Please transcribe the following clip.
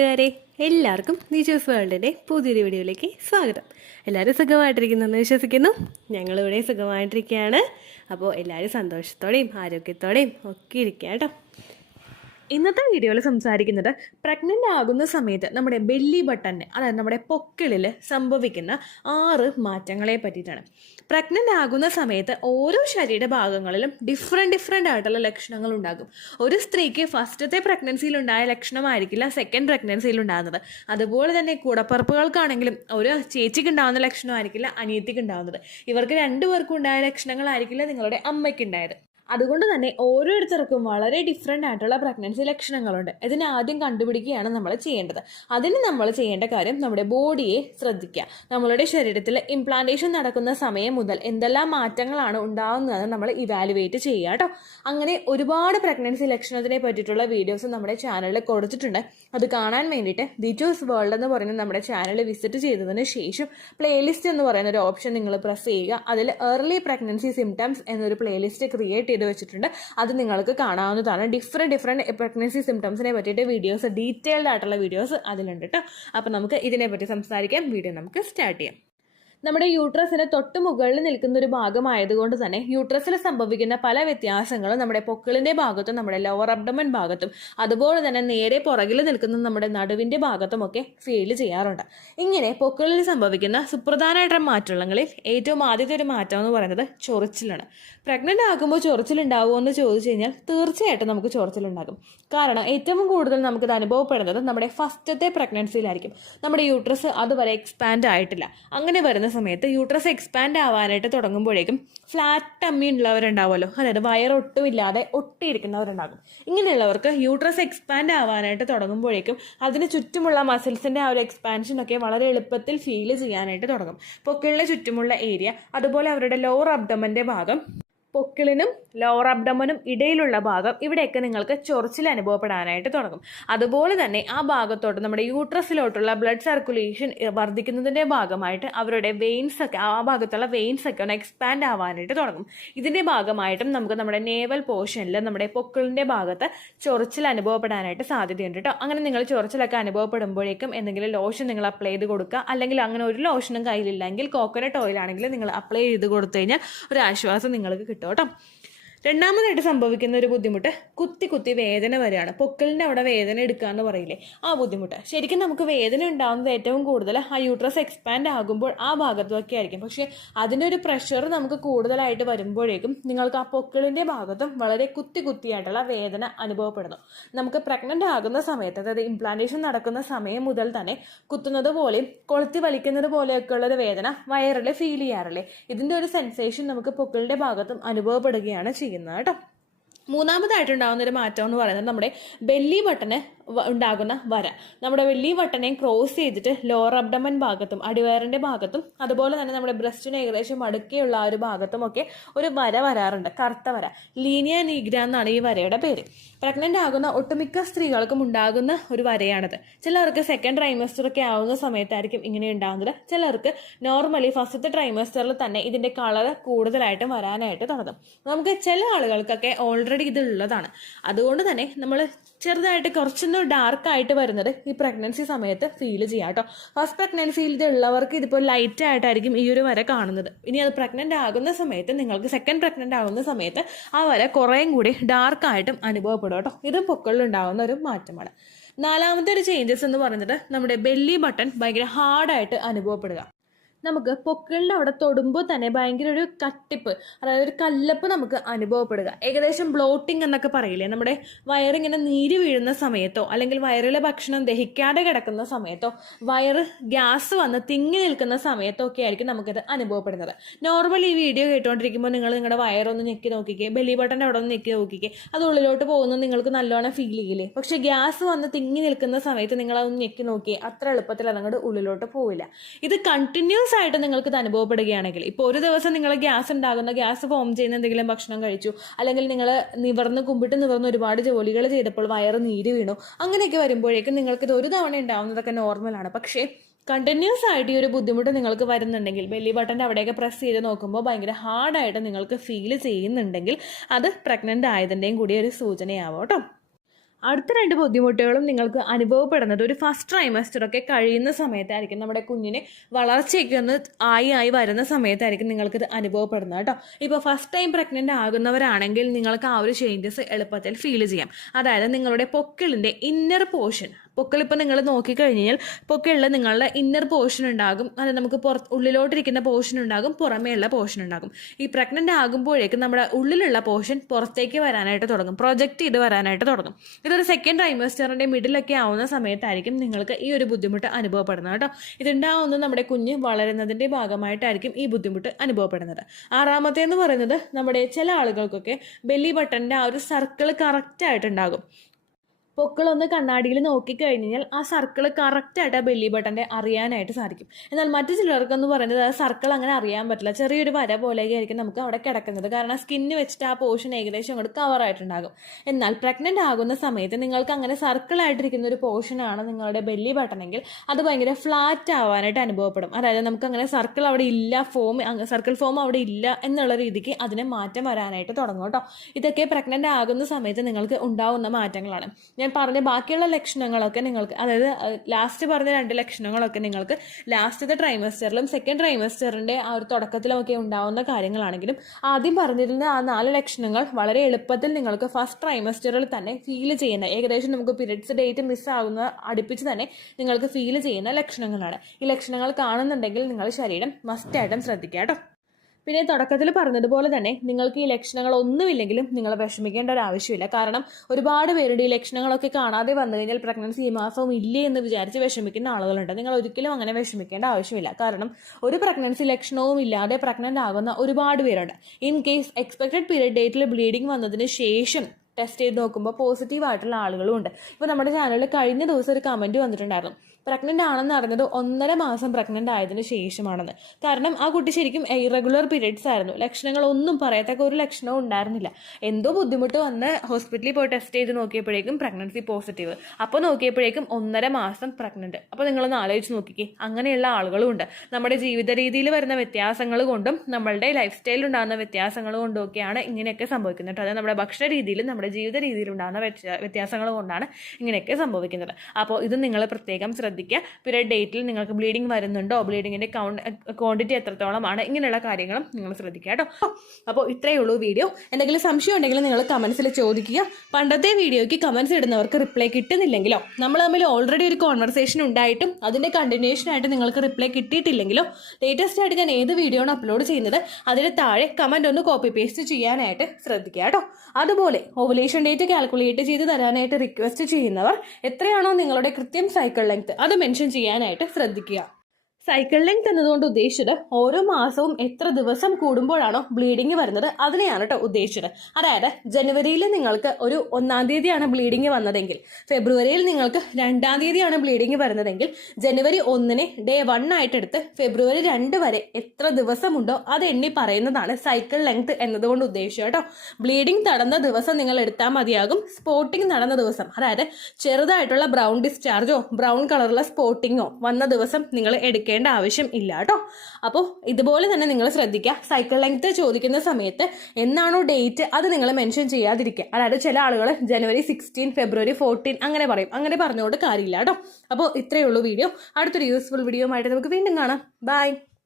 കൂട്ടുകാരെ, എല്ലാവർക്കും നിജോസ് വേൾഡിൻ്റെ പുതിയൊരു വീഡിയോയിലേക്ക് സ്വാഗതം. എല്ലാവരും സുഖമായിട്ടിരിക്കുന്നെന്ന് വിശ്വസിക്കുന്നു. ഞങ്ങളിവിടെ സുഖമായിട്ടിരിക്കുകയാണ്. അപ്പോൾ എല്ലാവരും സന്തോഷത്തോടെയും ആരോഗ്യത്തോടെയും ഒക്കെ ഇരിക്കുക കേട്ടോ. ഇന്നത്തെ വീഡിയോയിൽ സംസാരിക്കുന്നത് പ്രഗ്നൻ്റ് ആകുന്ന സമയത്ത് നമ്മുടെ ബെല്ലി ബട്ടണിന്, അതായത് നമ്മുടെ പൊക്കിളിൽ സംഭവിക്കുന്ന 6 മാറ്റങ്ങളെ പറ്റിയിട്ടാണ്. പ്രഗ്നൻ്റ് ആകുന്ന സമയത്ത് ഓരോ ശരീര ഭാഗങ്ങളിലും ഡിഫറെൻ്റ് ആയിട്ടുള്ള ലക്ഷണങ്ങൾ ഉണ്ടാകും. ഒരു സ്ത്രീക്ക് ഫസ്റ്റത്തെ പ്രഗ്നൻസിയിലുണ്ടായ ലക്ഷണമായിരിക്കില്ല സെക്കൻഡ് പ്രഗ്നൻസിയിലുണ്ടാകുന്നത്. അതുപോലെ തന്നെ കൂടപ്പിറപ്പുകൾക്കാണെങ്കിലും ഒരു ചേച്ചിക്ക് ഉണ്ടാകുന്ന ലക്ഷണമായിരിക്കില്ല അനിയത്തിക്ക് ഉണ്ടാകുന്നത്. ഇവർക്ക് 2 പേർക്കും ഉണ്ടായ ലക്ഷണങ്ങളായിരിക്കില്ല നിങ്ങളുടെ അമ്മയ്ക്ക് ഉണ്ടായത്. അതുകൊണ്ട് തന്നെ ഓരോരുത്തർക്കും വളരെ ഡിഫറെൻ്റ് ആയിട്ടുള്ള പ്രഗ്നൻസി ലക്ഷണങ്ങളുണ്ട്. ഇതിനെ ആദ്യം കണ്ടുപിടിക്കുകയാണ് നമ്മൾ ചെയ്യേണ്ടത്. അതിന് നമ്മൾ ചെയ്യേണ്ട കാര്യം നമ്മുടെ ബോഡിയെ ശ്രദ്ധിക്കുക. നമ്മളുടെ ശരീരത്തിൽ ഇംപ്ലാന്റേഷൻ നടക്കുന്ന സമയം മുതൽ എന്തെല്ലാം മാറ്റങ്ങളാണ് ഉണ്ടാകുന്നതെന്ന് നമ്മൾ ഇവാലുവേറ്റ് ചെയ്യുക കേട്ടോ. അങ്ങനെ ഒരുപാട് പ്രഗ്നൻസി ലക്ഷണത്തിനെ പറ്റിയിട്ടുള്ള വീഡിയോസ് നമ്മുടെ ചാനലിൽ കൊടുത്തിട്ടുണ്ട്. അത് കാണാൻ വേണ്ടിയിട്ട് നിജോസ് വേൾഡ് എന്ന് പറയുന്ന നമ്മുടെ ചാനൽ വിസിറ്റ് ചെയ്തതിന് ശേഷം പ്ലേലിസ്റ്റ് എന്ന് പറയുന്ന ഒരു ഓപ്ഷൻ നിങ്ങൾ പ്രസ് ചെയ്യുക. അതിൽ ഏർലി പ്രഗ്നൻസി സിംറ്റംസ് എന്നൊരു പ്ലേലിസ്റ്റ് ക്രിയേറ്റ് വെച്ചിട്ടുണ്ട്. അത് നിങ്ങൾക്ക് കാണാവുന്നതാണ്. ഡിഫറെന്റ് പ്രഗ്നൻസി സിംറ്റംസിനെ പറ്റിയിട്ട് വീഡിയോസ്, ഡീറ്റെയിൽഡ് ആയിട്ടുള്ള വീഡിയോസ് അതിലുണ്ട് കേട്ടോ. അപ്പം നമുക്ക് ഇതിനെപ്പറ്റി സംസാരിക്കാം. വീഡിയോ നമുക്ക് സ്റ്റാർട്ട് ചെയ്യാം. നമ്മുടെ യൂട്രസിന് തൊട്ട് മുകളിൽ നിൽക്കുന്ന ഒരു ഭാഗമായതുകൊണ്ട് തന്നെ യൂട്രസിൽ സംഭവിക്കുന്ന പല വ്യത്യാസങ്ങളും നമ്മുടെ പൊക്കിളിന്റെ ഭാഗത്തും നമ്മുടെ ലോവർ അബ്ഡമൻ ഭാഗത്തും അതുപോലെ തന്നെ നേരെ പുറകിൽ നിൽക്കുന്ന നമ്മുടെ നടുവിന്റെ ഭാഗത്തും ഒക്കെ ഫീൽ ചെയ്യാറുണ്ട്. ഇങ്ങനെ പൊക്കിളിൽ സംഭവിക്കുന്ന സുപ്രധാനമായിട്ടുള്ള മാറ്റങ്ങളിൽ ഏറ്റവും ആദ്യത്തെ ഒരു മാറ്റം എന്ന് പറയുന്നത് ചൊറിച്ചിലാണ്. പ്രഗ്നന്റ് ആകുമ്പോൾ ചൊറിച്ചിലുണ്ടാവുമോ എന്ന് ചോദിച്ചു കഴിഞ്ഞാൽ തീർച്ചയായിട്ടും നമുക്ക് ചൊറിച്ചിലുണ്ടാകും. കാരണം ഏറ്റവും കൂടുതൽ നമുക്കിത് അനുഭവപ്പെടുന്നത് നമ്മുടെ ഫസ്റ്റത്തെ പ്രഗ്നൻസിയിലായിരിക്കും. നമ്മുടെ യൂട്രസ് അതുവരെ എക്സ്പാൻഡ് ആയിട്ടില്ല. അങ്ങനെ വരുന്ന സമയത്ത് യൂട്രസ് എക്സ്പാൻഡ് ആവാനായിട്ട് തുടങ്ങുമ്പോഴേക്കും ഫ്ലാറ്റ് ടമ്മി ഉള്ളവരുണ്ടാവുമല്ലോ, അതായത് വയറൊട്ടും ഇല്ലാതെ ഒട്ടിയിരിക്കുന്നവരുണ്ടാകും. ഇങ്ങനെയുള്ളവർക്ക് യൂട്രസ് എക്സ്പാൻഡ് ആവാനായിട്ട് തുടങ്ങുമ്പോഴേക്കും അതിന് ചുറ്റുമുള്ള മസിൽസിന്റെ ആ ഒരു എക്സ്പാൻഷൻ ഒക്കെ വളരെ എളുപ്പത്തിൽ ഫീൽ ചെയ്യാനായിട്ട് തുടങ്ങും. പൊക്കിളിന് ചുറ്റുമുള്ള ഏരിയ, അതുപോലെ അവരുടെ ലോവർ അബ്ഡമന്റെ ഭാഗം, പൊക്കിളിനും ലോവർ അബ്ഡമനും ഇടയിലുള്ള ഭാഗം, ഇവിടെയൊക്കെ നിങ്ങൾക്ക് ചൊറിച്ചിൽ അനുഭവപ്പെടാനായിട്ട് തുടങ്ങും. അതുപോലെ തന്നെ ആ ഭാഗത്തോട്ട് നമ്മുടെ യൂട്രസിലോട്ടുള്ള ബ്ലഡ് സർക്കുലേഷൻ വർദ്ധിക്കുന്നതിൻ്റെ ഭാഗമായിട്ട് അവരുടെ വെയിൻസ് ഒക്കെ, ആ ഭാഗത്തുള്ള വെയിൻസ് ഒക്കെ ഒന്ന് എക്സ്പാൻഡ് ആവാനായിട്ട് തുടങ്ങും. ഇതിൻ്റെ ഭാഗമായിട്ടും നമുക്ക് നമ്മുടെ നേവൽ പോർഷനിൽ, നമ്മുടെ പൊക്കിളിൻ്റെ ഭാഗത്ത് ചൊറിച്ചിൽ അനുഭവപ്പെടാനായിട്ട് സാധ്യതയുണ്ട് കേട്ടോ. അങ്ങനെ നിങ്ങൾ ചൊറിച്ചിലൊക്കെ അനുഭവപ്പെടുമ്പോഴേക്കും എന്തെങ്കിലും ലോഷൻ നിങ്ങൾ അപ്ലൈ ചെയ്ത് കൊടുക്കുക. അല്ലെങ്കിൽ അങ്ങനെ ഒരു ലോഷനും കയ്യിലില്ലെങ്കിൽ കോക്കനട്ട് ഓയിലാണെങ്കിൽ നിങ്ങൾ അപ്ലൈ ചെയ്ത് കൊടുത്തു കഴിഞ്ഞാൽ ഒരു ആശ്വാസം നിങ്ങൾക്ക് കിട്ടും കേട്ടോ. രണ്ടാമതായിട്ട് സംഭവിക്കുന്ന ഒരു ബുദ്ധിമുട്ട് കുത്തി വേദന വരികയാണ്. പൊക്കിളിൻ്റെ അവിടെ വേദന എടുക്കുക എന്ന് പറയില്ലേ, ആ ബുദ്ധിമുട്ട്. ശരിക്കും നമുക്ക് വേദന ഉണ്ടാകുന്നത് ഏറ്റവും കൂടുതൽ ആ യൂട്രസ് എക്സ്പാൻഡ് ആകുമ്പോൾ ആ ഭാഗത്തൊക്കെ ആയിരിക്കും. പക്ഷേ അതിൻ്റെ ഒരു പ്രഷർ നമുക്ക് കൂടുതലായിട്ട് വരുമ്പോഴേക്കും നിങ്ങൾക്ക് ആ പൊക്കിളിൻ്റെ ഭാഗത്തും വളരെ കുത്തിയായിട്ടുള്ള വേദന അനുഭവപ്പെടുന്നു. നമുക്ക് പ്രഗ്നൻ്റ് ആകുന്ന സമയത്ത്, അതായത് ഇംപ്ലാന്റേഷൻ നടക്കുന്ന സമയം മുതൽ തന്നെ കുത്തുന്നത് പോലെയും കൊളുത്തി വലിക്കുന്നത് പോലെയൊക്കെ ഉള്ളൊരു വേദന വയറിൽ ഫീൽ ചെയ്യാറില്ലേ. ഇതിൻ്റെ ഒരു സെൻസേഷൻ നമുക്ക് പൊക്കിളിൻ്റെ ഭാഗത്തും അനുഭവപ്പെടുകയാണ് ചെയ്യുന്നത് കേട്ടോ. മൂന്നാമതായിട്ടുണ്ടാകുന്ന ഒരു മാറ്റം എന്ന് പറയുന്നത് നമ്മുടെ ബെല്ലി ബട്ടന് ഉണ്ടാകുന്ന വര. നമ്മുടെ ബെല്ലി ബട്ടനെ ക്രോസ് ചെയ്തിട്ട് ലോവർ അബ്ഡമൻ ഭാഗത്തും അടിവയറിന്റെ ഭാഗത്തും അതുപോലെ തന്നെ നമ്മുടെ ബ്രസ്റ്റിന് ഏകദേശം അടുക്കെയുള്ള ആ ഒരു ഭാഗത്തും ഒക്കെ ഒരു വര വരാറുണ്ട്, കറുത്ത വര. ലീനിയ നീഗ്ര എന്നാണ് ഈ വരയുടെ പേര്. പ്രഗ്നന്റ് ആകുന്ന ഒട്ടുമിക്ക സ്ത്രീകൾക്കും ഉണ്ടാകുന്ന ഒരു വരയാണിത്. ചിലർക്ക് സെക്കൻഡ് ട്രൈമസ്റ്റർ ഒക്കെ ആവുന്ന സമയത്തായിരിക്കും ഇങ്ങനെ ഉണ്ടാകുന്നത്. ചിലർക്ക് നോർമലി ഫസ്റ്റത്തെ ട്രൈമസ്റ്ററിൽ തന്നെ ഇതിന്റെ കളർ കൂടുതലായിട്ടും വരാനായിട്ട് തുടങ്ങും. നമുക്ക് ചില ആളുകൾക്കൊക്കെ ഓൾറെഡി ഇതുള്ളതാണ്. അതുകൊണ്ട് തന്നെ നമ്മൾ ചെറുതായിട്ട് കുറച്ചൊന്ന് ഡാർക്കായിട്ട് വരുന്നത് ഈ പ്രഗ്നൻസി സമയത്ത് ഫീൽ ചെയ്യാം കേട്ടോ. ഫസ്റ്റ് പ്രഗ്നൻസിയിൽ ഇതുള്ളവർക്ക് ഇതിപ്പോൾ ലൈറ്റ് ആയിട്ടായിരിക്കും ഈ ഒരു വര കാണുന്നത്. ഇനി അത് പ്രഗ്നന്റ് ആകുന്ന സമയത്ത്, നിങ്ങൾക്ക് സെക്കൻഡ് പ്രഗ്നന്റ് ആകുന്ന സമയത്ത് ആ വര കുറേയും കൂടി ഡാർക്കായിട്ടും അനുഭവപ്പെടും കേട്ടോ. ഇത് പൊക്കിളിലുണ്ടാകുന്ന ഒരു മാറ്റമാണ്. നാലാമത്തെ ഒരു ചേഞ്ചസ് എന്ന് പറയുന്നത് നമ്മുടെ ബെല്ലി ബട്ടൺ ഭയങ്കര ഹാർഡായിട്ട് അനുഭവപ്പെടുക. നമുക്ക് പൊക്കിളിൻ്റെ അവിടെ തൊടുമ്പോൾ തന്നെ ഭയങ്കര ഒരു കട്ടിപ്പ്, അതായത് ഒരു കല്ലപ്പ് നമുക്ക് അനുഭവപ്പെടുക. ഏകദേശം ബ്ലോട്ടിംഗ് എന്നൊക്കെ പറയില്ലേ, നമ്മുടെ വയറിങ്ങനെ നീര് വീഴുന്ന സമയത്തോ അല്ലെങ്കിൽ വയറിലെ ഭക്ഷണം ദഹിക്കാതെ കിടക്കുന്ന സമയത്തോ വയറ് ഗ്യാസ് വന്ന് തിങ്ങി നിൽക്കുന്ന സമയത്തോ ഒക്കെ ആയിരിക്കും നമുക്കിത് അനുഭവപ്പെടുന്നത്. നോർമൽ ഈ വീഡിയോ കേട്ടുകൊണ്ടിരിക്കുമ്പോൾ നിങ്ങൾ നിങ്ങളുടെ വയറൊന്ന് ഞെക്കി നോക്കിക്കേ, ബെല്ലി ബട്ടൻ്റെ അവിടെ ഒന്ന് ഞെക്കി നോക്കിക്കേ, അത് ഉള്ളിലോട്ട് പോകുന്നത് നിങ്ങൾക്ക് നല്ലോണം ഫീൽ ചെയ്യില്ലേ. പക്ഷെ ഗ്യാസ് വന്ന് തിങ്ങി നിൽക്കുന്ന സമയത്ത് നിങ്ങളതൊന്ന് ഞെക്കി നോക്കിയേ, അത്ര എളുപ്പത്തിൽ അതങ്ങോട്ട് ഉള്ളിലോട്ട് പോവില്ല. ഇത് കണ്ടിന്യൂസ് ആയിട്ട് നിങ്ങൾക്ക് ഇത് അനുഭവപ്പെടുകയാണെങ്കിൽ, ഇപ്പോൾ ഒരു ദിവസം നിങ്ങൾ ഗ്യാസ് ഫോം ചെയ്യുന്ന എന്തെങ്കിലും ഭക്ഷണം കഴിച്ചു, അല്ലെങ്കിൽ നിങ്ങൾ കുമ്പിട്ട് നിവർന്ന് ഒരുപാട് ജോലികൾ ചെയ്തപ്പോൾ വയറ് നീര് വീണു, അങ്ങനെയൊക്കെ വരുമ്പോഴേക്കും നിങ്ങൾക്ക് ഇത് ഒരു തവണ ഉണ്ടാവുന്നതൊക്കെ നോർമലാണ്. പക്ഷേ കണ്ടിന്യൂസ് ആയിട്ട് ഈ ഒരു ബുദ്ധിമുട്ട് നിങ്ങൾക്ക് വരുന്നുണ്ടെങ്കിൽ, ബെല്ലി ബട്ടൻ്റെ അവിടെയൊക്കെ പ്രസ് ചെയ്ത് നോക്കുമ്പോൾ ഭയങ്കര ഹാർഡായിട്ട് നിങ്ങൾക്ക് ഫീൽ ചെയ്യുന്നുണ്ടെങ്കിൽ അത് പ്രഗ്നൻ്റ് ആയതിൻ്റെയും കൂടി ഒരു സൂചനയാവും കേട്ടോ. അടുത്ത 2 ബുദ്ധിമുട്ടുകളും നിങ്ങൾക്ക് അനുഭവപ്പെടുന്നത് ഒരു ഫസ്റ്റ് ട്രൈമസ്റ്റർ ഒക്കെ കഴിയുന്ന സമയത്തായിരിക്കും. നമ്മുടെ കുഞ്ഞിന് വളർച്ചയൊക്കെ ഒന്ന് ആയി വരുന്ന സമയത്തായിരിക്കും നിങ്ങൾക്കിത് അനുഭവപ്പെടുന്നത് കേട്ടോ. ഇപ്പോൾ ഫസ്റ്റ് ടൈം പ്രഗ്നൻ്റ് ആകുന്നവരാണെങ്കിൽ നിങ്ങൾക്ക് ആ ഒരു ചേഞ്ചസ് എളുപ്പത്തിൽ ഫീൽ ചെയ്യാം. അതായത് നിങ്ങളുടെ പൊക്കിളിൻ്റെ ഇന്നർ പോർഷൻ, പൊക്കിളിപ്പോൾ നിങ്ങൾ നോക്കിക്കഴിഞ്ഞാൽ പൊക്കിളിൽ നിങ്ങളുടെ ഇന്നർ പോർഷൻ ഉണ്ടാകും, അത് നമുക്ക് ഉള്ളിലോട്ടിരിക്കുന്ന പോർഷൻ ഉണ്ടാകും, പുറമേയുള്ള പോർഷൻ ഉണ്ടാകും. ഈ പ്രഗ്നൻ്റ് ആകുമ്പോഴേക്കും നമ്മുടെ ഉള്ളിലുള്ള പോർഷൻ പുറത്തേക്ക് വരാനായിട്ട് തുടങ്ങും, പ്രൊജക്റ്റ് ചെയ്ത് വരാനായിട്ട് തുടങ്ങും. ഇതൊരു സെക്കൻഡ് ട്രൈമസ്റ്ററിൻ്റെ മിഡിലൊക്കെ ആവുന്ന സമയത്തായിരിക്കും നിങ്ങൾക്ക് ഈ ഒരു ബുദ്ധിമുട്ട് അനുഭവപ്പെടുന്നത് കേട്ടോ. ഇതുണ്ടാവുന്നത് നമ്മുടെ കുഞ്ഞ് വളരുന്നതിൻ്റെ ഭാഗമായിട്ടായിരിക്കും ഈ ബുദ്ധിമുട്ട് അനുഭവപ്പെടുന്നത്. 6ാമത്തേന്ന് പറയുന്നത് നമ്മുടെ ചില ആളുകൾക്കൊക്കെ ബെല്ലി ബട്ടൻ്റെ ആ ഒരു സർക്കിൾ കറക്റ്റായിട്ടുണ്ടാകും. പൊക്കിളൊന്ന് കണ്ണാടിയിൽ നോക്കിക്കഴിഞ്ഞാൽ ആ സർക്കിൾ കറക്റ്റായിട്ട് ആ ബെല്ലി ബട്ടൻ്റെ അറിയാനായിട്ട് സാധിക്കും. എന്നാൽ മറ്റു ചിലർക്കെന്ന് പറയുന്നത് ആ സർക്കിൾ അങ്ങനെ അറിയാൻ പറ്റില്ല, ചെറിയൊരു വര പോലെയൊക്കെ ആയിരിക്കും നമുക്ക് അവിടെ കിടക്കുന്നത്. കാരണം സ്കിന്ന് വെച്ചിട്ട് ആ പോർഷൻ ഏകദേശം അങ്ങോട്ട് കവറായിട്ടുണ്ടാകും. എന്നാൽ പ്രഗ്നൻ്റ് ആകുന്ന സമയത്ത് നിങ്ങൾക്ക് അങ്ങനെ സർക്കിളായിട്ടിരിക്കുന്ന ഒരു പോർഷനാണ് നിങ്ങളുടെ ബെല്ലി ബട്ടണെങ്കിൽ അത് ഭയങ്കര ഫ്ലാറ്റ് ആവാനായിട്ട് അനുഭവപ്പെടും. അതായത് നമുക്ക് അങ്ങനെ സർക്കിൾ അവിടെ ഇല്ല, സർക്കിൾ ഫോം അവിടെ ഇല്ല എന്നുള്ള രീതിക്ക് അതിന് മാറ്റം വരാനായിട്ട് തുടങ്ങും കേട്ടോ. ഇതൊക്കെ പ്രഗ്നൻ്റ് ആകുന്ന സമയത്ത് നിങ്ങൾക്ക് ഉണ്ടാവുന്ന മാറ്റങ്ങളാണ്. ഞാൻ പറഞ്ഞ ബാക്കിയുള്ള ലക്ഷണങ്ങളൊക്കെ നിങ്ങൾക്ക്, അതായത് ലാസ്റ്റ് പറഞ്ഞ 2 ലക്ഷണങ്ങളൊക്കെ നിങ്ങൾക്ക് ലാസ്റ്റത്തെ ട്രൈമസ്റ്ററിലും സെക്കൻഡ് ട്രൈമസ്റ്ററിൻ്റെ ആ ഒരു തുടക്കത്തിലുമൊക്കെ ഉണ്ടാവുന്ന കാര്യങ്ങളാണെങ്കിലും ആദ്യം പറഞ്ഞിരുന്ന ആ 4 ലക്ഷണങ്ങൾ വളരെ എളുപ്പത്തിൽ നിങ്ങൾക്ക് ഫസ്റ്റ് ട്രൈമസ്റ്ററിൽ തന്നെ ഫീൽ ചെയ്യുന്ന, ഏകദേശം നമുക്ക് പീരിയഡ്സ് ഡേറ്റ് മിസ്സാകുന്ന അടുപ്പിച്ച് തന്നെ നിങ്ങൾക്ക് ഫീൽ ചെയ്യുന്ന ലക്ഷണങ്ങളാണ്. ഈ ലക്ഷണങ്ങൾ കാണുന്നുണ്ടെങ്കിൽ നിങ്ങൾ ശരീരം മസ്റ്റായിട്ടും ശ്രദ്ധിക്കുക കേട്ടോ. പിന്നെ തുടക്കത്തിൽ പറഞ്ഞതുപോലെ തന്നെ നിങ്ങൾക്ക് ഈ ലക്ഷണങ്ങൾ ഒന്നുമില്ലെങ്കിലും നിങ്ങൾ വിഷമിക്കേണ്ട ഒരു ആവശ്യമില്ല. കാരണം ഒരുപാട് പേരുടെ ഈ ലക്ഷണങ്ങളൊക്കെ കാണാതെ വന്നു കഴിഞ്ഞാൽ പ്രഗ്നൻസി ഈ മാസവും ഇല്ലേ എന്ന് വിചാരിച്ച് വിഷമിക്കുന്ന ആളുകളുണ്ട്. നിങ്ങൾ ഒരിക്കലും അങ്ങനെ വിഷമിക്കേണ്ട ആവശ്യമില്ല. കാരണം ഒരു പ്രഗ്നൻസി ലക്ഷണവും ഇല്ലാതെ പ്രഗ്നൻ്റ് ആകുന്ന ഒരുപാട് പേരുണ്ട്. ഇൻ കേസ് എക്സ്പെക്റ്റഡ് പീരിയഡ് ഡേറ്റിൽ ബ്ലീഡിങ് വന്നതിന് ശേഷം ടെസ്റ്റ് ചെയ്ത് നോക്കുമ്പോൾ പോസിറ്റീവ് ആയിട്ടുള്ള ആളുകളും ഉണ്ട്. ഇപ്പോൾ നമ്മുടെ ചാനലിൽ കഴിഞ്ഞ ദിവസം ഒരു കമൻറ്റ് വന്നിട്ടുണ്ടായിരുന്നു, പ്രഗ്നൻ്റ് ആണെന്ന് അറിഞ്ഞത് 1.5 മാസം പ്രഗ്നൻ്റ് ആയതിനു ശേഷമാണെന്ന്. കാരണം ആ കുട്ടി ശരിക്കും ഇറഗുലർ പീരിയഡ്സ് ആയിരുന്നു, ലക്ഷണങ്ങളൊന്നും പറയത്തക്ക ഒരു ലക്ഷണവും ഉണ്ടായിരുന്നില്ല. എന്തോ ബുദ്ധിമുട്ട് വന്ന് ഹോസ്പിറ്റലിൽ പോയി ടെസ്റ്റ് ചെയ്ത് നോക്കിയപ്പോഴേക്കും പ്രഗ്നൻസി പോസിറ്റീവ്, അപ്പോൾ നോക്കിയപ്പോഴേക്കും 1.5 മാസം പ്രഗ്നൻ്റ്. അപ്പോൾ നിങ്ങളൊന്ന് ആലോചിച്ച് നോക്കിക്കേ, അങ്ങനെയുള്ള ആളുകളും ഉണ്ട്. നമ്മുടെ ജീവിത രീതിയിൽ വരുന്ന വ്യത്യാസങ്ങൾ കൊണ്ടും നമ്മളുടെ ലൈഫ് സ്റ്റൈലിൽ ഉണ്ടാകുന്ന വ്യത്യാസങ്ങൾ കൊണ്ടും ഒക്കെയാണ് ഇങ്ങനെയൊക്കെ സംഭവിക്കുന്നത്. അതായത് നമ്മുടെ ഭക്ഷണ രീതിയിലും നമ്മുടെ ജീവിത രീതിയിലും ഉണ്ടാകുന്ന വ്യത്യാസങ്ങൾ കൊണ്ടാണ് ഇങ്ങനെയൊക്കെ സംഭവിക്കുന്നത്. അപ്പോൾ ഇത് നിങ്ങൾ പ്രത്യേകം ശ്രദ്ധിക്കുക. പീരിയഡ് ഡേറ്റിൽ നിങ്ങൾക്ക് ബ്ലീഡിങ് വരുന്നുണ്ടോ, ബ്ലീഡിങ്ങിൻ്റെ ക്വാണ്ടിറ്റി എത്രത്തോളമാണ്, ഇങ്ങനെയുള്ള കാര്യങ്ങളും നിങ്ങൾ ശ്രദ്ധിക്കുക കേട്ടോ. അപ്പോൾ ഇത്രയേ ഉള്ളൂ വീഡിയോ. എന്തെങ്കിലും സംശയം ഉണ്ടെങ്കിൽ നിങ്ങൾ കമൻസിൽ ചോദിക്കുക. പണ്ടത്തെ വീഡിയോയ്ക്ക് കമൻസ് ഇടുന്നവർക്ക് റിപ്ലൈ കിട്ടുന്നില്ലെങ്കിലോ, നമ്മൾ തമ്മിൽ ഓൾറെഡി ഒരു കോൺവെർസേഷൻ ഉണ്ടായിട്ടും അതിൻ്റെ കണ്ടിന്യൂഷനായിട്ട് നിങ്ങൾക്ക് റിപ്ലൈ കിട്ടിയിട്ടില്ലെങ്കിലോ, ലേറ്റസ്റ്റ് ആയിട്ട് ഞാൻ ഏത് വീഡിയോ ആണ് അപ്ലോഡ് ചെയ്യുന്നത് അതിന് താഴെ കമൻറ്റ് ഒന്ന് കോപ്പി പേസ്റ്റ് ചെയ്യാനായിട്ട് ശ്രദ്ധിക്കുക കേട്ടോ. അതുപോലെ ഓവുലേഷൻ ഡേറ്റ് കാൽക്കുലേറ്റ് ചെയ്ത് തരാനായിട്ട് റിക്വസ്റ്റ് ചെയ്യുന്നവർ എത്രയാണോ നിങ്ങളുടെ കൃത്യം സൈക്കിൾ ലെങ്ത് അത് മെൻഷൻ ചെയ്യാനായിട്ട് ശ്രദ്ധിക്കുക. സൈക്കിൾ ലെങ്ത് എന്നതുകൊണ്ട് ഉദ്ദേശിച്ചത് ഓരോ മാസവും എത്ര ദിവസം കൂടുമ്പോഴാണോ ബ്ലീഡിങ് വരുന്നത് അതിനെയാണ് കേട്ടോ ഉദ്ദേശിച്ചത്. അതായത് ജനുവരിയിൽ നിങ്ങൾക്ക് ഒരു 1-ാം തീയതിയാണ് ബ്ലീഡിങ് വന്നതെങ്കിൽ, ഫെബ്രുവരിയിൽ നിങ്ങൾക്ക് 2-ാം തീയതിയാണ് ബ്ലീഡിങ് വരുന്നതെങ്കിൽ, ജനുവരി 1-നെ ഡേ 1 ആയിട്ടെടുത്ത് ഫെബ്രുവരി 2 വരെ എത്ര ദിവസമുണ്ടോ അത് എണ്ണി പറയുന്നതാണ് സൈക്കിൾ ലെങ്ത് എന്നതുകൊണ്ട് ഉദ്ദേശിച്ചത് കേട്ടോ. ബ്ലീഡിങ് നടന്ന ദിവസം നിങ്ങൾ എടുത്താൽ മതിയാകും. സ്പോട്ടിങ് നടന്ന ദിവസം, അതായത് ചെറുതായിട്ടുള്ള ബ്രൗൺ ഡിസ്ചാർജോ ബ്രൗൺ കളറുള്ള സ്പോട്ടിങ്ങോ വന്ന ദിവസം നിങ്ങൾ എടുക്കേണ്ട ആവശ്യം ഇല്ല കേട്ടോ. അപ്പോൾ ഇതുപോലെ തന്നെ നിങ്ങൾ ശ്രദ്ധിക്കുക. സൈക്കിൾ ലെങ്ത് ചോദിക്കുന്ന സമയത്ത് എന്നാണോ ഡേറ്റ് അത് നിങ്ങൾ മെൻഷൻ ചെയ്യാതിരിക്കുക. അതായത് ചില ആളുകൾ ജനുവരി 16, ഫെബ്രുവരി 14 അങ്ങനെ പറയും. അങ്ങനെ പറഞ്ഞുകൊണ്ട് കാര്യമില്ല കേട്ടോ. അപ്പോൾ ഇത്രയേ ഉള്ളൂ വീഡിയോ. അടുത്തൊരു യൂസ്ഫുൾ വീഡിയോ ആയിട്ട് നമുക്ക് വീണ്ടും കാണാം. ബൈ.